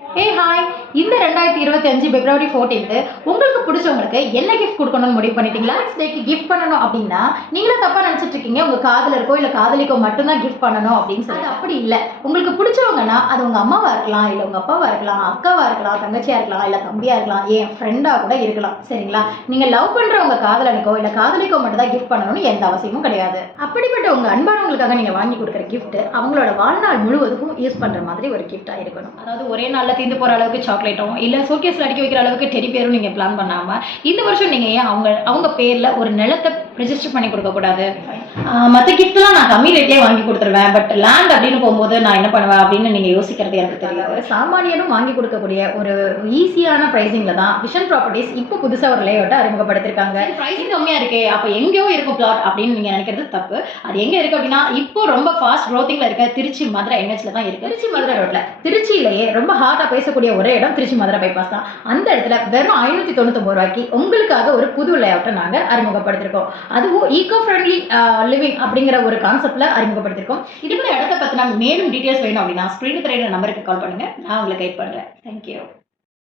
Hi. இந்த 2025 பிப்ரவரி 14th உங்களுக்கு பிடிச்சவங்களுக்கு என்ன கிஃப்ட் குடுக்கணும்னு முடிவு பண்ணிட்டீங்களா? டேக்கு கிஃப்ட் பண்ணணும் அப்படின்னா, நீங்களே தப்பா நினைச்சிட்டு இருக்கீங்க. உங்க காதலருக்கோ, இல்ல காதலிக்கோ மட்டும் தான் கிஃப்ட் பண்ணணும் அப்படின்னு சொல்லி. அது அப்படி இல்ல. உங்களுக்கு பிடிச்சவங்கன்னா, அது உங்க அம்மாவா இருக்கலாம், இல்ல உங்க அப்பாவா இருக்கலாம், அக்காவா இருக்கலாம், தங்கச்சியா இருக்கலாம், இல்ல தம்பியா இருக்கலாம், என் ஃப்ரெண்டா கூட இருக்கலாம். சரிங்களா? நீங்க லவ் பண்ற உங்க காதலனுக்கோ, இல்ல காதலிக்கோ மட்டும் தான் கிஃப்ட் பண்ணணும்னு எந்த அவசியமும் கிடையாது. அப்படிப்பட்ட உங்க அன்பானவங்களுக்காக நீங்க வாங்கி கொடுக்குற கிஃப்ட் அவங்களோட வாழ்நாள் முழுவதுக்கும் யூஸ் பண்ற மாதிரி ஒரு கிஃப்டா இருக்கணும். அதாவது ஒரே நாள்ல தீர்ந்து போற அளவுக்கு சாக்லேட்டும் இல்ல ஷோகேஸ்ல அடுக்கி வைக்கிற அளவுக்கு டெடி பேரும் நீங்க பிளான் பண்ணாம இந்த வருஷம் நீங்க ஏன் அவங்க பேர்ல ஒரு நிலத்தை ரெஜிஸ்டர் பண்ணி கொடுக்க கூடாது? மற்ற கிஃப்ட்லாம் நான் கம்மி ரேட்லேயே வாங்கி கொடுத்துருவேன். பட் லேண்ட் அப்படின்னு போகும்போது நான் என்ன பண்ணுவேன் அப்படின்னு நீங்க யோசிக்கிறது எனக்கு தெரியாது. சாமானியரும் வாங்கி கொடுக்கக்கூடிய ஒரு ஈஸியான பிரைசிங்ல தான் விஷன் ப்ராப்பர்ட்டிஸ் இப்போ புதுசா ஒரு லேஅவுட்டை அறிமுகப்படுத்திருக்காங்க. பிரைசிங் கம்மியா இருக்கே, அப்ப எங்கேயோ இருக்கும் பிளாட் அப்படின்னு நீங்க நினைக்கிறது தப்பு. அது எங்க இருக்கு அப்படின்னா, இப்போ ரொம்ப ஃபாஸ்ட் க்ரோத்திங்ல இருக்க திருச்சி மதுரை என்ஹெச்ல தான் இருக்கு. திருச்சி மதுரை ரோட்ல திருச்சியிலேயே ரொம்ப ஹார்ட்டா பேசக்கூடிய ஒரே இடம் திருச்சி மதுரை பைபாஸ் தான். அந்த இடத்துல வெறும் 599 ரூபாய்க்கு உங்களுக்காக ஒரு புது லேஅவுட்டை நாங்க அறிமுகப்படுத்திருக்கோம். அதுவும் ஈகோ ஃப்ரெண்ட்லி லிவிங் அப்படிங்கிற ஒரு கான்செப்ட்ல அறிமுகப்படுத்திருக்கோம். இந்த இடத்தை பத்தின மேலும் டீடைல்ஸ் வேணும் அப்படின்னா ஸ்கிரீன் தெரியுற நம்பருக்கு கால் பண்ணுங்க. நான் உங்களுக்கு கைட் பண்றேன். தேங்க்யூ.